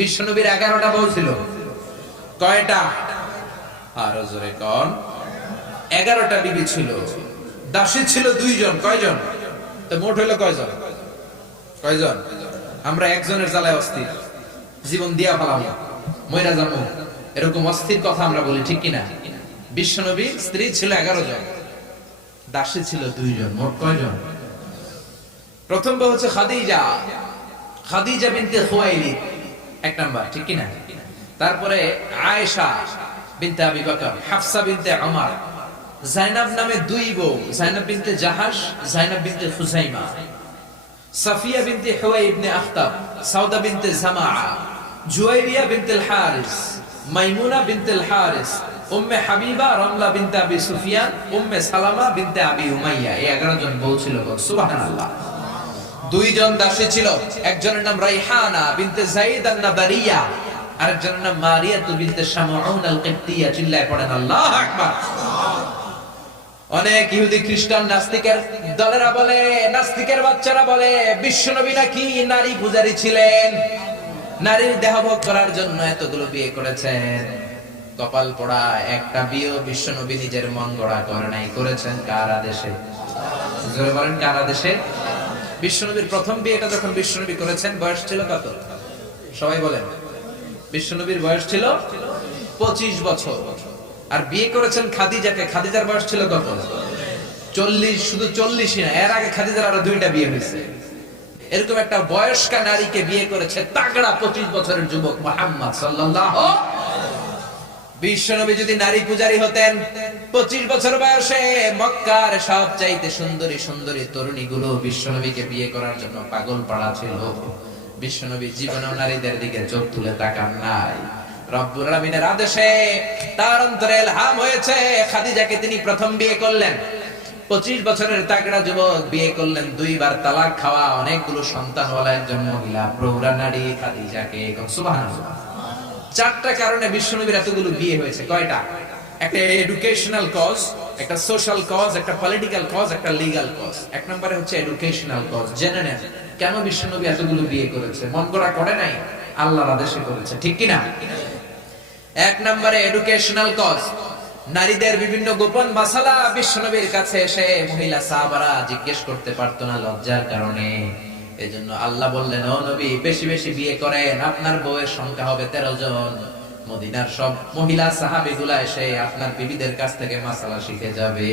বিশ্বনবীর 11টা বউ ছিল। কয়টা? আরো জোরে কোন? 11টা বিবি ছিল। দাসী ছিল 2 জন। কয়জন? তো মোট হলো কয়জন? কয়জন? আমরা একজনের জ্বালায় অস্থির, জীবন দিয়া ফেলাবো, মইরা যাবো, এরকম অস্থির কথা আমরা বলি, ঠিক কিনা? বিশ্বনবীর স্ত্রী ছিল 11 জন, দাসী ছিল 2 জন। মোট কয়জন? প্রথম বউ হচ্ছে খাদিজা, খাদিজা বিনতে খুয়াইলিদ, 1 নাম্বার, ঠিক কিনা? তারপরে আয়েশা বিনতে আবি বকর, হাফসা বিনতে উমর, জাইনাব নামে 2 বউ, জাইনাব বিনতে জাহাশ, জাইনাব বিনতে খুজাইমা, সাফিয়া বিনতে হুয়াই ইবনে আখতাব, সাউদা বিনতে জামাআ, জুয়াইরিয়া বিনতে হারিস, মাইমুনা বিনতে হারিস, উম্মে হাবিবা রমলা বিনতে আবি সুফিয়ান, উম্মে সালামা বিনতে আবি উমাইয়া। এই 11 জন বউ ছিল। সুবহানাল্লাহ। 2 জন দাসী ছিল। একজনের নাম রাইহানা বিনতে যায়েদ আন-নাবারিয়া, আরেকজনের নাম মারিয়া বিনতে শামউন আল-কিবতিয়া। চিল্লায় পড়েন আল্লাহু আকবার। অনেক ইহুদি খ্রিস্টান নাস্তিকের দলেরা বলে, নাস্তিকের বাচ্চারা বলে বিশ্বনবী নাকি নারী পূজারী ছিলেন, নারীর দেহভোগ করার জন্য এতগুলো বিয়ে করেছেন। কপাল পোড়া, একটা বিয়ে বিশ্বনবী নিজের মন গড়া করে নাই, করেছেন কার আদেশে? জোরে বলেন, কার আদেশে? বিশ্বনবীর প্রথম বিয়েটা যখন বিশ্বনবী করেছেন, বয়স ছিল কত? সবাই বলেন। বিশ্বনবীর বয়স ছিল 25 বছর। আর বিয়ে করেছেন খাদিজাকে, খাদিজার বয়স ছিল কত? 40। শুধু 40ই না, এর আগে খাদিজার আরো 2টা বিয়ে হয়েছে। এরকম একটা বয়স্কা নারীকে বিয়ে করেছে তাগড়া 25 বছরের যুবক মুহাম্মদ সাল্লাল্লাহু। বিশ্বনবী যদি নারী পূজারী হতেন, 25 বছর বয়সে মক্কার সবচাইতে সুন্দরী সুন্দরী তরুণীগুলো বিশ্বনবীকে বিয়ে করার জন্য পাগল পাড়া ছিল। বিশ্বনবী জীবনেও নারীদের দিকে চোখ তুলে তাকান নাই। রব্বুল আলামিনের আদেশে তার অন্তরে ইলহাম হয়েছে, খাদিজাকে তিনি প্রথম বিয়ে করলেন। 25 বছরের তাগড়া যুবক বিয়ে করলেন, 2 বার তালাক খাওয়া, অনেকগুলো সন্তানওয়ালা একজন মহিলা, প্রৌঢ়া নারী খাদিজাকে। সুবহানাল্লাহ। 4টা কারণে বিশ্বনবীর এতগুলো বিয়ে হয়েছে। কয়টা? একটা এডুকেশনাল কজ, একটা সোশ্যাল কজ, একটা পলিটিক্যাল কজ, একটা লিগ্যাল কজ। 1 নম্বরে হচ্ছে এডুকেশনাল কজ। জেনে নেন কেন বিশ্বনবী এতগুলো বিয়ে করেছে। মন গড়া করে নাই, আল্লাহর আদেশে করেছে, ঠিক কি না? 1 নম্বরে এডুকেশনাল কজ। নারীদের বিভিন্ন গোপন মাসালা বিশ্বনবীর কাছে এসে মহিলা সাহাবারা জিজ্ঞেস করতে পারতো না লজ্জার কারণে। এজন্য আল্লাহ বললেন, ও নবী, বেশি বেশি বিয়ে করেন, আপনার বউয়ের সংখ্যা হবে 13 জন। মদিনার সব মহিলা সাহাবীগুলা এসে আপনার বিবিদের কাছ থেকে মাসালা শিখে যাবে।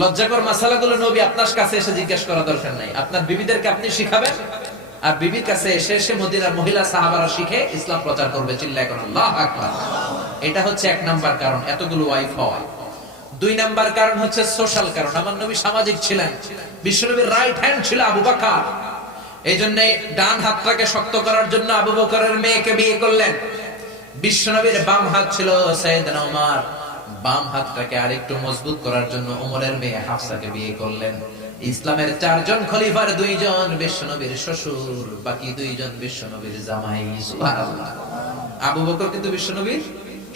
লজ্জাকর মাসালাগুলো নবী আপনার কাছে এসে জিজ্ঞেস করা দরকার নাই, আপনার বিবিদেরকে আপনি শিখাবেন, আর বিবির কাছে এসে এসে মদিনার মহিলা সাহাবারা শিখে ইসলাম প্রচার করবে। চিল্লায় কোন আল্লাহু আকবার। এটা হচ্ছে 1 নাম্বার কারণ এতগুলো ওয়াইফ হওয়া। 2 নাম্বার কারণ হচ্ছে সোশ্যাল কারণ। আমার নবী সামাজিক ছিলেন। বিশ্বনবীর রাইট হ্যান্ড ছিল আবু বকর। এইজন্য ডান হাতটাকে শক্ত করার জন্য আবু বকরের মেয়েকে বিয়ে করলেন। বিশ্বনবীর বাম হাত ছিল সাইয়েদনা ওমর, বাম হাতটাকে আরেকটু মজবুত করার জন্য ওমরের মেয়ে হাফসাকে বিয়ে করলেন। ইসলামের 4 জন খলিফার 2 জন বিশ্বনবীর শ্বশুর, বাকি 2 জন বিশ্বনবীর জামাই। সুবহানাল্লাহ। আবু বকর কিন্তু বিশ্বনবীর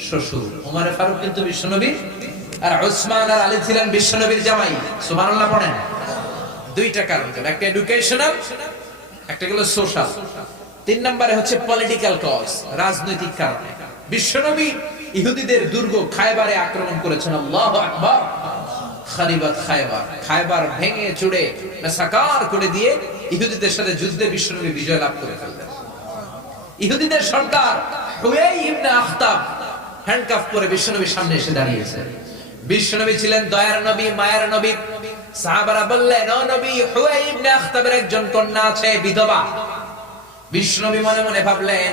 শ্বশুর, ওমর ফারুক কিন্তু বিশ্বনবীর, আর উসমান আর আলী ছিলেন বিশ্বনবীর জামাই। সুবহানাল্লাহ পড়েন। 2টা কারণ, একটা এডুকেশনাল, একটা হলো সোশ্যাল। 3 নম্বরে হচ্ছে পলিটিক্যাল কজ, রাজনৈতিক কারণে। বিশ্বনবী ইহুদিদের দুর্গ খায়বারে আক্রমণ করেছেন। আল্লাহু আকবার। খারিবাত খায়বার, খায়বার ভেঙে চুড়ে মাসাকার করে দিয়ে ইহুদিদের সাথে যুদ্ধে বিশ্বনবী বিজয় লাভ করে ফেললেন। ইহুদিদের সরদার হুয়াই ইবনে আখতাব হ্যান্ডকাফ করে বিশ্বনবীর সামনে এসে দাঁড়িয়েছে। বিশ্বনবী ছিলেন দয়ার নবী, মায়ার নবী। সাহাবারা বললেন, ও নবী, হুয়াই ইবনে আখতাবের একজন কন্যা আছে, বিধবা। বিশ্বনবী মনে মনে ভাবলেন,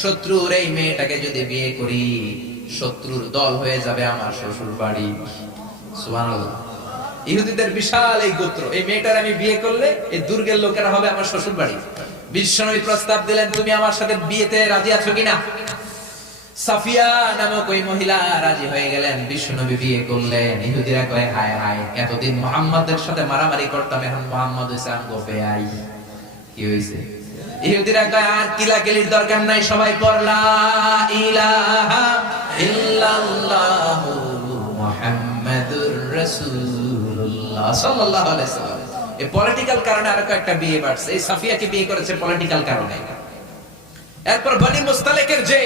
শত্রুর এই মেয়েটাকে যদি বিয়ে করি, শত্রুর দল হয়ে যাবে আমার শ্বশুর বাড়ি। সুবহানাল্লাহ। ইহুদিদের বিশাল এই গোত্র, এই মেয়েটার আমি বিয়ে করলে এই দুর্গের লোকেরা হবে আমার শ্বশুর বাড়ি। বিশ্বনবী প্রস্তাব দিলেন, তুমি আমার সাথে বিয়েতে রাজি আছো কিনা? সাফিয়া নামক ওই মহিলা রাজি হয়ে গেলেন। বিশ্বনবী বিয়ে করলেন। ইহুদিরা কয়, হায় হায়, এতদিন মুহাম্মাদের সাথে মারামারি করতাম, এখন মুহাম্মদ হইছে আমগো বেয়াই। কি হইছে? ইহুদিরা কয়, আর কিলাকিলির দরকার নাই, সবাই পড় লা ইলাহা ইল্লাল্লাহু মুহাম্মাদুর রাসূলুল্লাহ সাল্লাল্লাহু আলাইহি ওয়াসাল্লাম। এই পলিটিক্যাল কারণে আরো একটা বিয়ে বাড়ছে। এই সাফিয়াকে বিয়ে করেছে পলিটিক্যাল কারণে। এরপর বনি মুস্তালিকের যে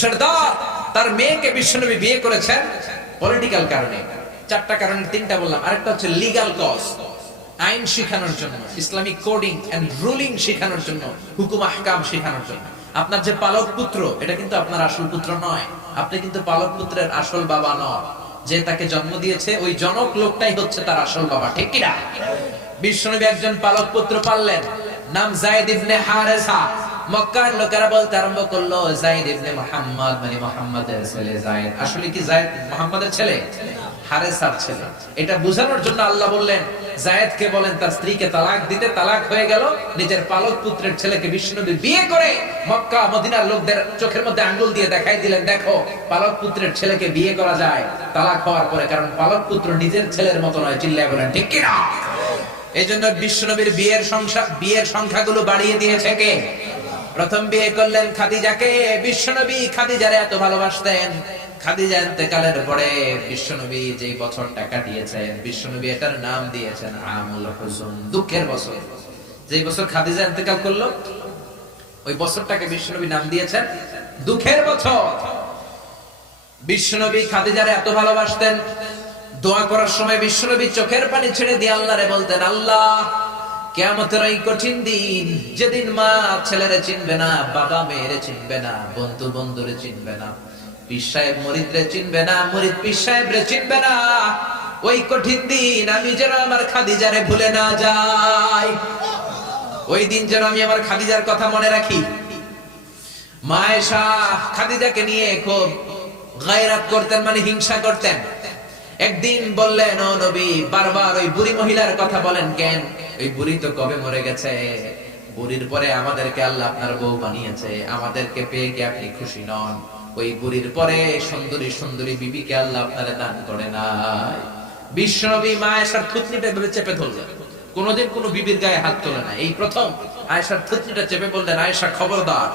সরদার, তার মেয়েকে বিশ্বনবী বিয়ে করেছেন পলিটিক্যাল কারণে। চারটা কারণে তিনটা বললাম, আরেকটা হচ্ছে লিগ্যাল কজ, আইন শিখানোর জন্য, ইসলামিক কোডিং এন্ড রুলিং শিখানোর জন্য, হুকুম আহকাম শিখানোর জন্য। আপনার যে পালক পুত্র, এটা কিন্তু আপনার আসল পুত্র নয়, আপনি কিন্তু পালক পুত্রের আসল বাবা নয়। যে তাকে জন্ম দিয়েছে ওই জনক লোকটাই হচ্ছে তার আসল বাবা, ঠিক কিনা? বিশ্বনবী একজন পালক পুত্র পাললেন, নাম যায়েদ ইবনে হারেসা। মক্কার লোকেরা বলতে আরম্ভ করলো যায়েদ ইবনে মুহাম্মদ, মানে মুহাম্মাদের ছেলে যায়েদ। আসলে কি যায়েদ মুহাম্মাদের ছেলে? হারেসার ছেলে। এটা বোঝানোর জন্য আল্লাহ বললেন যায়েদকে বলেন তার স্ত্রীকে তালাক দিতে। তালাক হয়ে গেল, নিজের পালক পুত্রের ছেলেকে বিশ্বনবী বিয়ে করে মক্কা মদিনার লোকদের চোখের মধ্যে আঙ্গুল দিয়ে দেখাই দিলেন, দেখো পালক পুত্রের ছেলেকে বিয়ে করা যায় তালাক হওয়ার পরে, কারণ পালক পুত্র নিজের ছেলের মতো নয়। চিল্লায় বলেন ঠিক কিনা? এই জন্য বিশ্বনবীর বিয়ের সংখ্যাগুলো বাড়িয়ে দিয়েছে কে? প্রথম বিয়ে করলেন খাদিজাকে। বিশ্বনবী খাদিজারে এত ভালোবাসতেন, খাদিজা ইন্তেকালের পরে বিশ্বনবী যে বছরটা কাটিয়েছেন, বিশ্বনবী এটার নাম দিয়েছেন আমুল হুজুন, দুঃখের বছর। যে বছর খাদিজা ইন্তেকাল করলো ওই বছরটাকে বিশ্বনবী নাম দিয়েছেন দুঃখের বছর। বিশ্বনবী খাদিজারে এত ভালোবাসতেন, দোয়া করার সময় বিশ্বনবী চোখের পানি ছেড়ে দিয়ে আল্লাহরে বলতেন, আল্লাহ কিয়ামতের এই কঠিন দিন, যেদিন মা ছেলেরে চিনবে না, বাবা মেয়েরে চিনবে না, বন্ধু বন্ধুরে চিনবে না, পীর সাহেব মুরিদরে চিনবে না, মুরিদ পীর সাহেবরে চিনবে না, ওই কঠিন দিন আমি যেন আমার খাদিজারে ভুলে না যাই। ওই দিন যেন আমি আমার খাদিজার কথা মনে রাখি। মা আয়েশা খাদিজাকে নিয়ে খুব গায়রাত করতেন, মানে হিংসা করতেন। একদিন বললেন, ও নবী, বারবার ওই বুড়ি মহিলার কথা বলেন কেন? ওই বুড়ি তো কবে মরে গেছে, বুড়ির পরে আমাদেরকে আল্লাহ আপনার বউ বানিয়েছে, আমাদেরকে পেয়ে কি আপনি খুশি নন? ওই বুড়ির পরে সুন্দরী সুন্দরী বিবিকে আল্লাহ আপনারে দান করে নাই। বিশ্বনবী মা আয়েশার থুতনিটা এভাবে চেপে ধরলেন, কোনদিন কোন বিবির গায়ে হাত তোলে না। এই প্রথম আয়েশার থুতনিটা চেপে বললেন, আয়েশা খবরদার,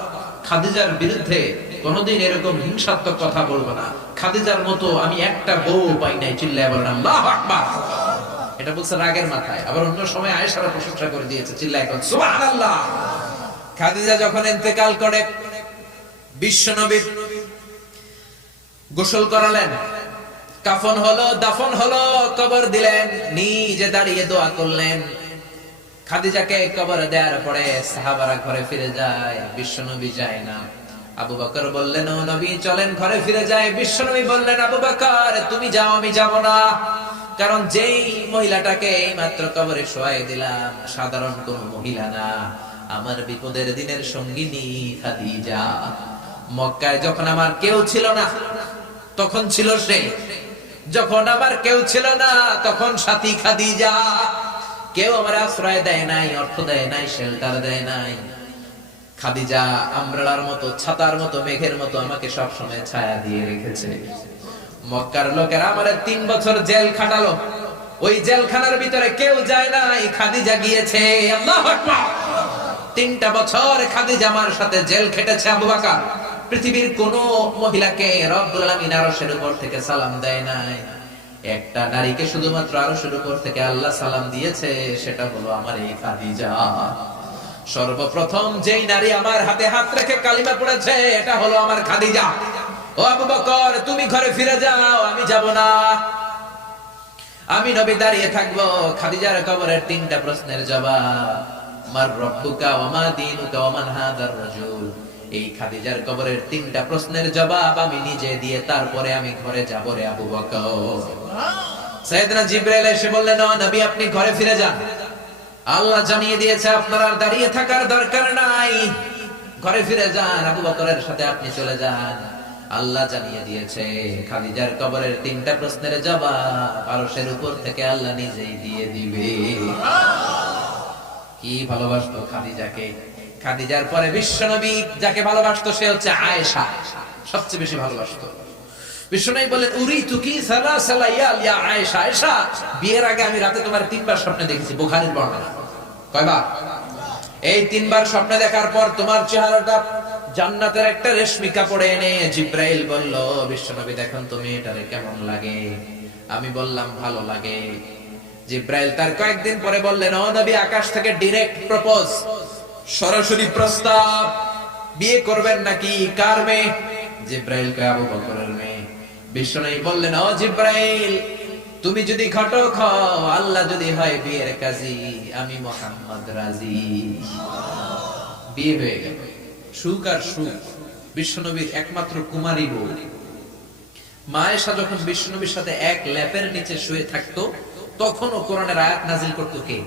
খাদিজার বিরুদ্ধে কোনদিন এরকম হিংসাত্মক কথা বলবো না। খাদিজার মতো আমি একটা বউ পাই নাই। চিল্লায় বলেন আল্লাহু আকবার। এটা বলছে রাগের মাথায়, আবার অন্য সময় আয়েশার প্রশংসা করে দিয়েছে। চিল্লায় বলেন সুবহানাল্লাহ। খাদিজা যখন ইন্তেকাল করে বিশ্বনবী গোসল করালেন, কাফন হলো, দাফন হলো, কবর দিলেন, নিজে দাঁড়িয়ে দোয়া করলেন। খাদিজাকে কবরে দেওয়ার পরে সাহাবারা ঘরে ফিরে যায়, বিশ্বনবী যায় না। আবু বকর বললেন, ও নবী চলেন ঘরে ফিরে যায়। বিশ্বনবী বললেন, আবু বকর তুমি যাও, আমি যাব না। কারণ যেই মহিলাটাকে মাত্র কবরে শোয়াই দিলাম সাধারণ কোন মহিলা না, আমার বিপদের দিনের সঙ্গিনী খাদিজা। মক্কায় যখন আমার কেউ ছিল না তখন ছিল সে, যখন আমার কেউ ছিল না তখন সাথী খাদিজা। কেউ আমার আশ্রয় দেয় নাই, অর্থ দেয় নাই, শেল্টার দেয় নাই। খাদিজা আমব্রেলার মতো, ছাতার মতো, মেঘের মতো আমাকে সব সময় ছায়া দিয়ে রেখেছে। মক্কার লোকেরা আমার 3 বছর জেল খাটালো, ওই জেলখানার ভিতরে কেউ যায় নাই, খাদিজা গিয়েছে। আল্লাহু আকবার। 3টা বছর খাদিজা আমার সাথে জেল খেটেছে। আবু বকর পৃথিবীর কোন মহিলাকে রব্বুল আলামিন আরশের উপর থেকে সালাম দেয় নাই। একটা নারীকে শুধুমাত্র আরশের উপর থেকে আল্লাহ সালাম দিয়েছে, সেটা হলো আমার এই খাদিজা। সর্বপ্রথম যেই নারী আমার হাতে হাত রেখে কালিমা পড়েছে এটা হলো আমার খাদিজা। ও আবু বকর তুমি ঘরে ফিরে যাও, আমি যাব না, আমি নবী দাঁড়িয়ে থাকবো। খাদিজার কবরের 3টা প্রশ্নের জবাব, মার রব্বুকা ওয়া মা দীনুকা ওয়া মান হাদার রাজুল। এই খাদিজার কবরের 3টা প্রশ্নের জবাব আমি নিজে দিয়ে তারপরে আমি ঘরে যাব রে আবু বকর। সাইয়েদনা জিবরাইল এসে বললেন, ও নবী আপনি ঘরে ফিরে যান, আল্লাহ জানিয়ে দিয়েছে আপনার আর দাঁড়িয়ে থাকার দরকার নাই, ঘরে ফিরে যান, আবু বকরের সাথে আপনি চলে যান। আল্লাহ জানিয়ে দিয়েছে খাদিজার কবরের 3টা প্রশ্নের জবাব আরশের উপর থেকে আল্লাহ নিজেই দিয়ে দিবে। কি ভালোবাসতো খাদিজাকে। খাদিজার পরে বিশ্বনবী যাকে ভালোবাসতো সে হচ্ছে আয়েশা, সবচেয়ে বেশি ভালোবাসতো। বিশ্বনবী বলেন, উরিতু কি সালাসালা ইয়া আয়েশা। আয়েশা বিয়ের আগে আমি রাতে তোমার 3বার স্বপ্নে দেখেছি। বুখারীর বর্ণনা। কয়বার? এই 3বার স্বপ্নে দেখার পর তোমার চেহারাটা জান্নাতের একটা রেশমি কাপড়ে এনে জিবরাইল বলল, বিশ্বনবী দেখুন তুমি এটারে কেমন লাগে? আমি বললাম ভালো লাগে। জিবরাইল তার কয়েকদিন পরে বললেন, ও নবী আকাশ থেকে ডাইরেক্ট প্রপোজ, সরাসরি প্রস্তাব, বিয়ে করবেন নাকি? কার মেয়ে? জিব্রাইল কয় আবু বকরের মেয়ে। বিশ্বনবী বললেন, ও জিব্রাইল, তুমি যদি ঘটক হও, আল্লাহ যদি হয় বিয়ের কাজী, আমি মুহাম্মদ রাজি। বিয়ে হয়ে গেল, সুখ আর সুখ। বিশ্বনবীর একমাত্র কুমারী বউ মা আয়েশা যখন বিশ্বনবীর সাথে এক ল্যাপের নিচে শুয়ে থাকতো, তখনও কোরআনের আয়াত নাজিল করতো কে?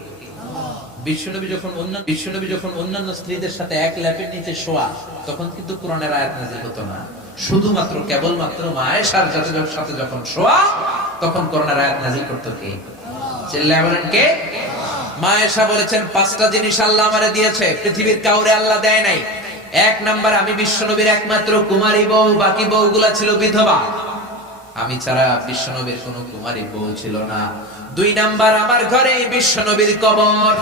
বিশ্বনবী যখন অন্যান্য স্ত্রীদের সাথে এক ল্যাপের নিচে শোয়া, তখন কিন্তু কোরআনের আয়াত নাজিল হতো না। শুধুমাত্র কেবলমাত্র মা আয়েশার সাথে যখন শোয়া, তখন কোরআনের আয়াত নাজিল করতো কে? চিল্লায়ে বলেন কে? মা আয়েশা বলেছেন, 5টা জিনিস আল্লাহ আমারে দিয়েছে, পৃথিবীর কাউরে আল্লাহ দেয় নাই। 1 নাম্বার, আমি বিশ্বনবীর একমাত্র কুমারী বউ, বাকি বউগুলা ছিল বিধবা। আমি ছাড়া বিশ্বনবীর কোনো কুমারী বউ ছিল না। 2 নাম্বার, আমার ঘরে বিশ্বনবীর কবর।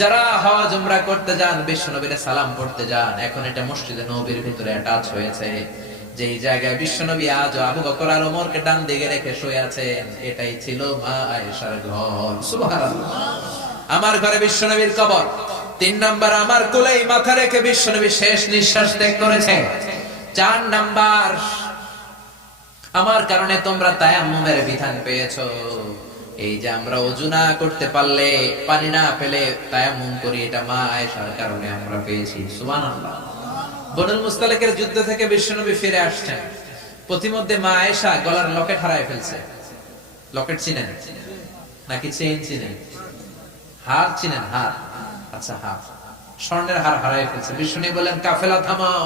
যারা হজ উমরা করতে যান, বিশ্বনবীরে সালাম পড়তে যান, এখন এটা মসজিদে নববীর ভিতরে অ্যাটাচ হয়েছে। যেই জায়গায় বিশ্বনবী আজ আবু বকর আর ওমরকে ডান দিকে রেখে শুয়ে আছেন, এটাই ছিল মা আয়েশার ঘর। সুবহানাল্লাহ। আমার ঘরে বিশ্বনবীর কবর। 3 নাম্বার, আমার কোলেই মাথা রেখে বিশ্বনবী শেষ নিঃশ্বাস ত্যাগ করেছে। 4 নাম্বার, আমার কারণে তোমরা তায়াম্মুমের বিধান পেয়েছো। এই যে আমরা ওযু না করতে পারলে, পানি না পেলে তায়াম্মুম করি, এটা মা আয়েশার কারণে আমরা পেয়েছি। সুবহানাল্লাহ। বনুল মুস্তালিকের যুদ্ধ থেকে বিশ্বনবী ফিরে আসছেন, প্রতিমধ্যে মা আয়েশা গলার লকেট হারায় ফেলছে। লকেট চিনেন নাকি চেইন চিনেন? হার চিনেন? হার, আচ্ছা হার, স্বর্ণের হার হারায় ফেলছে। বিশ্বনবী বলেন, কাফেলা থামাও,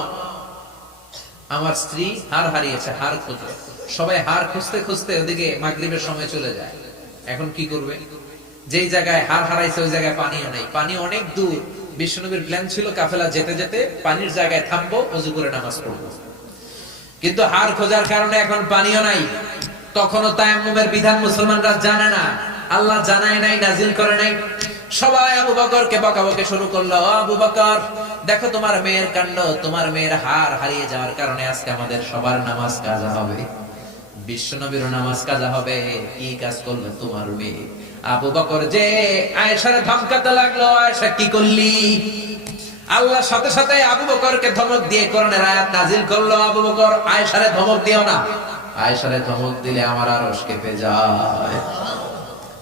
আমার স্ত্রী হার হারিয়েছে, হার খোঁজো। সবাই হার খুঁজতে খুঁজতে ওদিকে মাগরিবের সময় চলে যায়। এখন কি করবে? যেই জায়গায় হার হারাইছে ওই জায়গায় পানিও নেই, পানি অনেক দূর। বিশ্বনবীর প্ল্যান ছিল কাফেলা যেতে যেতে পানির জায়গায় থামবো, ওযু করে নামাজ পড়বো। কিন্তু হার খোঁজার কারণে এখন পানিও নাই। তখনও তায়াম্মুমের বিধান মুসলমানরা জানে না, আল্লাহ জানায় নাই, নাজিল করে নাই। সবাই আবু বকরকে বকাবকি শুরু করলো, আবু বকর, দেখো তোমার মেয়ের কাণ্ড, তোমার মেয়ের হার হারিয়ে যাওয়ার কারণে আজকে আমাদের সবার নামাজ কাজা হবে, বিশ্বনবীর নামাজ কাজা হবে। কি কাজ করলো তোমার মেয়ে? আবু বকর যে আয়েশারে ধমকাতে লাগলো, আয়েশা কি করলি? আল্লাহ সাথে সাথে আবু বকরকে ধমক দিয়ে কোরআনের আয়াত নাজিল করলো, আবু বকর আয়েশারে ধমক দিও না, আয়েশারে ধমক দিলে আমার আরশ কেঁপে যায়।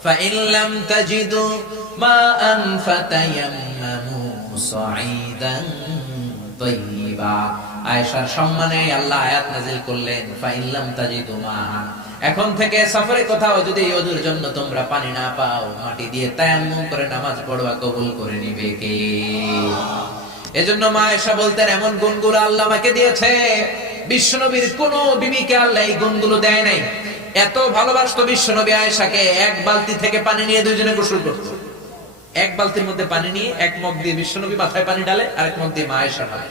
فإن لم تجدوا ماء فتيمموا صعيدا طيبا। আয়েশার সম্মানে আল্লাহ আয়াত নাযিল করলেন, فإن لم تجدوا ماء, এখন থেকে সফরে কোথাও যদি ওযুর জন্য তোমরা পানি না পাও, মাটি দিয়ে তায়াম্মুম করে নামাজ পড়বা, কবুল করে নিবে কে? এজন্য মা আয়েশা বলতেন, এমন গুণগুলো আল্লাহ আমাকে দিয়েছে, বিশ্বনবীর কোন বিবিকে আল্লাহ এই গুণগুলো দেয় নাই। এত ভালোবাসতো বিশ্বনবী আয়েশাকে, 1 বালতি থেকে পানি নিয়ে দুইজনে গোসল করত। 1 বালতির মধ্যে পানি নিয়ে 1 মগ দিয়ে বিশ্বনবী মাথায় পানি ঢালে, আরেক মগ দিয়ে মা আয়েশা ঢালে।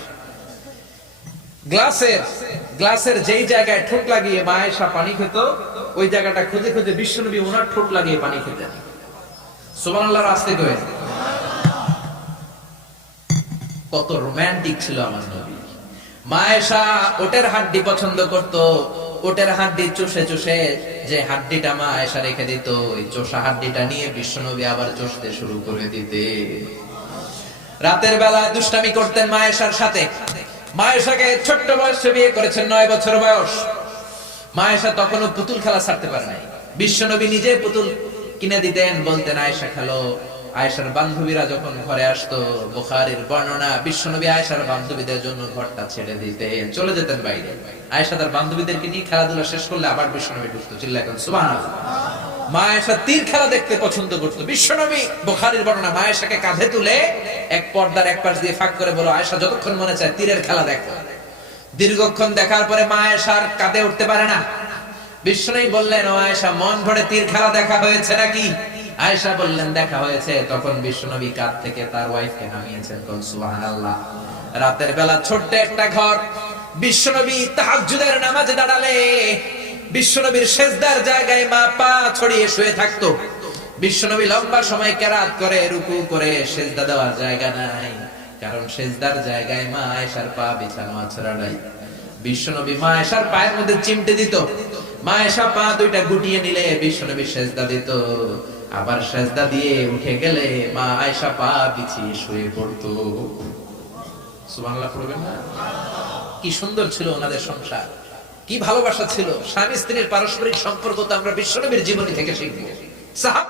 গ্লাসের যেই জায়গায় ঠোঁট লাগিয়ে মা আয়েশা পানি খেত, ওই জায়গাটা খুঁজে খুঁজে বিশ্বনবী ওনার ঠোঁট লাগিয়ে পানি খেতেন। সুবহানাল্লাহ। রাস্তে কয়ে কত রোমান্টিক ছিল আমার নবী। মা আয়েশা ওটের হাড্ডি পছন্দ করত, ওটের হাড্ডি চুষে চুষে যে হাড্ডিটা মা আয়েশা রেখে দিত, ওই চোষা হাড্ডিটা নিয়ে বিশ্বনবী আবার চষতে শুরু করে দিতে। রাতের বেলা দুষ্টামি করতেন মা আয়েশার সাথে। মা আয়েশাকে ছোট্ট বয়সে বিয়ে করেছেন, 9 বছর বয়স। মা আয়েশা তখনও পুতুল খেলা ছাড়তে পারে নাই। বিশ্বনবী নিজে পুতুল কিনে দিতেন, বলতেন আয়েশা খেলো। আয়েশার বান্ধবীরা যখন ঘরে আসতো, বুখারীর বর্ণনা, বিশ্বনবী আয়েশার বান্ধবীদের জন্য ঘরটা ছেড়ে দিতেন, চলে যেতেন বাইরে। আয়েশা তার বান্ধবীদেরকে নিয়ে খেলাধুলা শেষ করলে আবার বিশ্বনবী ঢুকতো। চিল্লায় বলেন সুবহানাল্লাহ। মা আয়েশা তীর খেলা দেখতে পছন্দ করতো। বিশ্বনবী, বুখারীর বর্ণনা, মা আয়েশাকে কাঁধে তুলে এক পর্দার এক পাশ দিয়ে ফাঁক করে বলো, আয়েশা যতক্ষণ মনে চায় তীরের খেলা দেখো। দীর্ঘক্ষণ দেখার পরে মা আয়েশার কাঁধে উঠতে পারে না। বিশ্বনবী বললেন, ও আয়েশা, মন ভরে তীর খেলা দেখা হয়েছে নাকি? আয়েশা বললেন, দেখা হয়েছে। তখন বিশ্বনবী কাঁধ থেকে তার ওয়াইফকে নামিয়েছেন। সুবহানাল্লাহ। রাতের বেলা ছোট্ট একটা ঘর, বিশ্বনবী তাহাজ্জুদের নামাজে দাঁড়ালে বিশ্বনবীর সেজদার জায়গায় মা পা ছড়িয়ে শুয়ে থাকতো। বিশ্বনবী লম্বা সময় কেরাত করে, রুকু করে, সেজদা দেওয়ার জায়গা নাই, কারণ সেজদার জায়গায় মা আয়েশার পা বিছানো আছড়া নাই। বিশ্বনবী মা আয়েশার পায়ের মধ্যে চিমটে দিত। মা আয়েশা পা দুইটা গুটিয়ে নিলে বিশ্বনবী সেজদা দিত। আবার সেজদা দিয়ে উঠে গেলে মা আয়েশা পা বিছিয়ে শুয়ে পড়তো। সুবহানাল্লাহ পড়বেন না? কি সুন্দর ছিল ওনাদের সংসার, কি ভালোবাসা ছিল, স্বামী স্ত্রীর পারস্পরিক সম্পর্ক তো আমরা বিশ্বনবীর জীবনী থেকে শিখবো। সাহাব